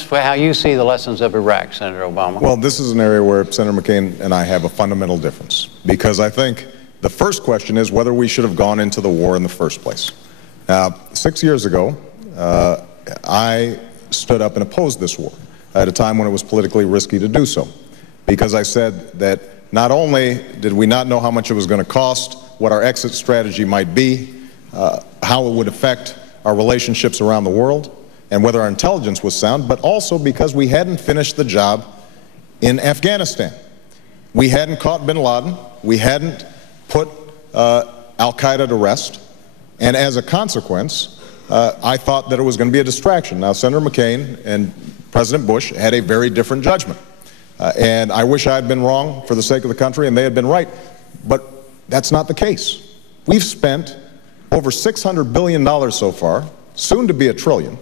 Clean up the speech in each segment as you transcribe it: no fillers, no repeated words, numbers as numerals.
for how you see the lessons of Iraq, Senator Obama? Well, this is an area where Senator McCain and I have a fundamental difference, because I think the first question is whether we should have gone into the war in the first place. Now, 6 years ago, I stood up and opposed this war at a time when it was politically risky to do so, because I said that not only did we not know how much it was going to cost, what our exit strategy might be, how it would affect our relationships around the world, and whether our intelligence was sound, but also because we hadn't finished the job in Afghanistan. We hadn't caught bin Laden, we hadn't put al-Qaeda to rest, and as a consequence, I thought that it was going to be a distraction. Now, Senator McCain and President Bush had a very different judgment, and I wish I had been wrong for the sake of the country and they had been right, but that's not the case. We've spent over $600 billion so far, soon to be $1 trillion.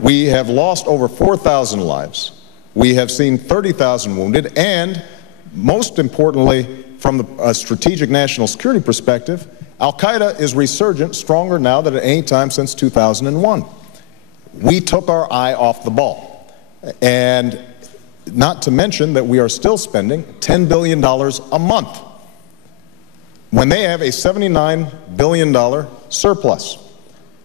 We have lost over 4,000 lives. We have seen 30,000 wounded, and most importantly, from a strategic national security perspective, al-Qaeda is resurgent, stronger now than at any time since 2001. We took our eye off the ball. And not to mention that we are still spending $10 billion a month when they have a $79 billion surplus,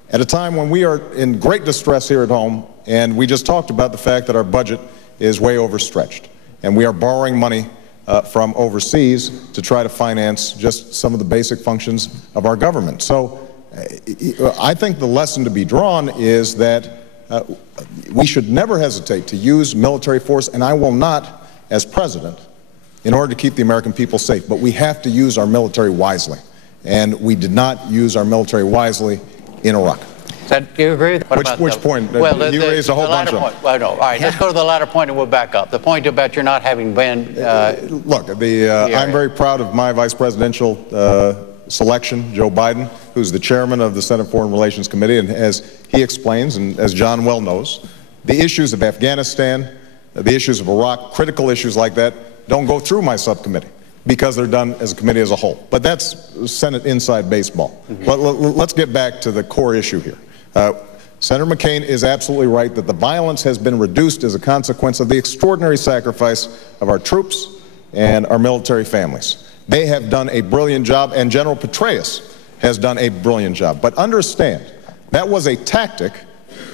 at a time when we are in great distress here at home, and we just talked about the fact that our budget is way overstretched, and we are borrowing money from overseas to try to finance just some of the basic functions of our government. So I think the lesson to be drawn is that we should never hesitate to use military force, and I will not, as president, in order to keep the American people safe. But we have to use our military wisely, and we did not use our military wisely in Iraq. Do you agree? Which point? Well, you raised a whole bunch of them. Well, no. All right, let's go to the latter point and we'll back up. The point about your not having been... Look, I'm very proud of my vice presidential selection, Joe Biden, who's the chairman of the Senate Foreign Relations Committee, and as he explains, and as John well knows, the issues of Afghanistan, the issues of Iraq, critical issues like that, don't go through my subcommittee, because they're done as a committee as a whole. But that's Senate inside baseball. But let's get back to the core issue here. Senator McCain is absolutely right that the violence has been reduced as a consequence of the extraordinary sacrifice of our troops and our military families. They have done a brilliant job, and General Petraeus has done a brilliant job. But understand, that was a tactic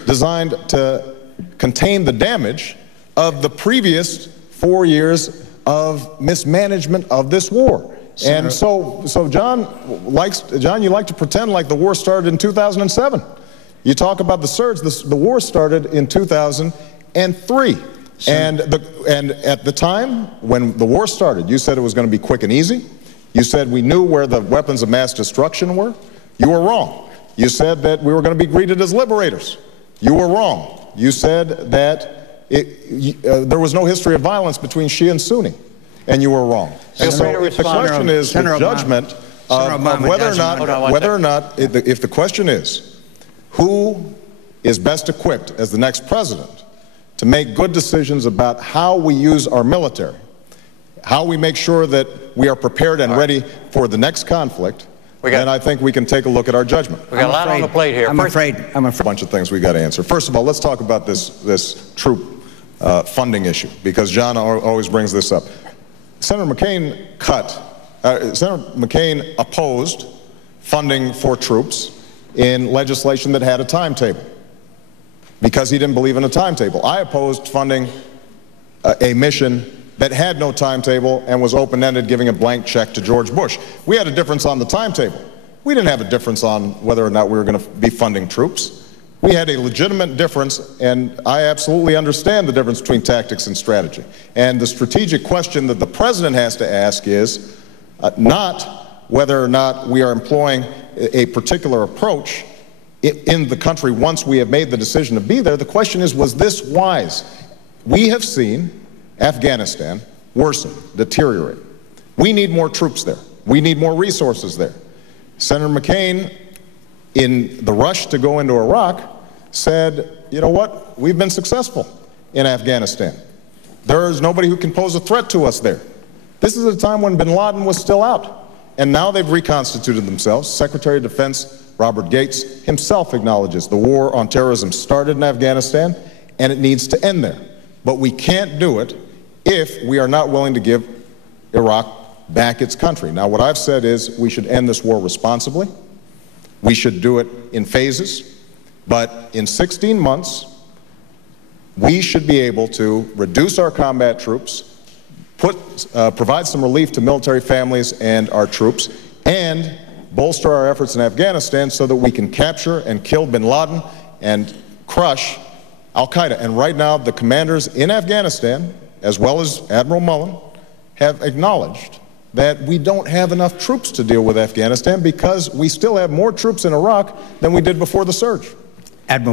designed to contain the damage of the previous 4 years of mismanagement of this war. And so John, you like to pretend like the war started in 2007. You talk about the surge. The war started in 2003. And at the time when the war started, you said it was going to be quick and easy. You said we knew where the weapons of mass destruction were. You were wrong. You said that we were going to be greeted as liberators. You were wrong. You said that there was no history of violence between Shia and Sunni, and you were wrong. And so if the question is the judgment of whether or not, if the question is who is best equipped as the next president to make good decisions about how we use our military, how we make sure that we are prepared and ready for the next conflict, then I think we can take a look at our judgment. We got a lot on the plate here. I'm afraid. A bunch of things we got to answer. First of all, let's talk about this troop funding issue, because John always brings this up. Senator McCain opposed funding for troops in legislation that had a timetable, because he didn't believe in a timetable. I opposed funding a mission that had no timetable and was open-ended, giving a blank check to George Bush. We had a difference on the timetable. We didn't have a difference on whether or not we were going to be funding troops. We had a legitimate difference, and I absolutely understand the difference between tactics and strategy. And the strategic question that the president has to ask is not whether or not we are employing a particular approach in the country once we have made the decision to be there. The question is, was this wise? We have seen Afghanistan worsen, deteriorate. We need more troops there. We need more resources there. Senator McCain, in the rush to go into Iraq, said, you know what, we've been successful in Afghanistan. There is nobody who can pose a threat to us there. This is a time when bin Laden was still out, and now they've reconstituted themselves. Secretary of Defense Robert Gates himself acknowledges the war on terrorism started in Afghanistan, and it needs to end there. But we can't do it if we are not willing to give Iraq back its country. Now, what I've said is we should end this war responsibly. We should do it in phases. But in 16 months, we should be able to reduce our combat troops, provide some relief to military families and our troops, and bolster our efforts in Afghanistan so that we can capture and kill bin Laden and crush al-Qaeda. And right now, the commanders in Afghanistan, as well as Admiral Mullen, have acknowledged that we don't have enough troops to deal with Afghanistan because we still have more troops in Iraq than we did before the surge. Admiral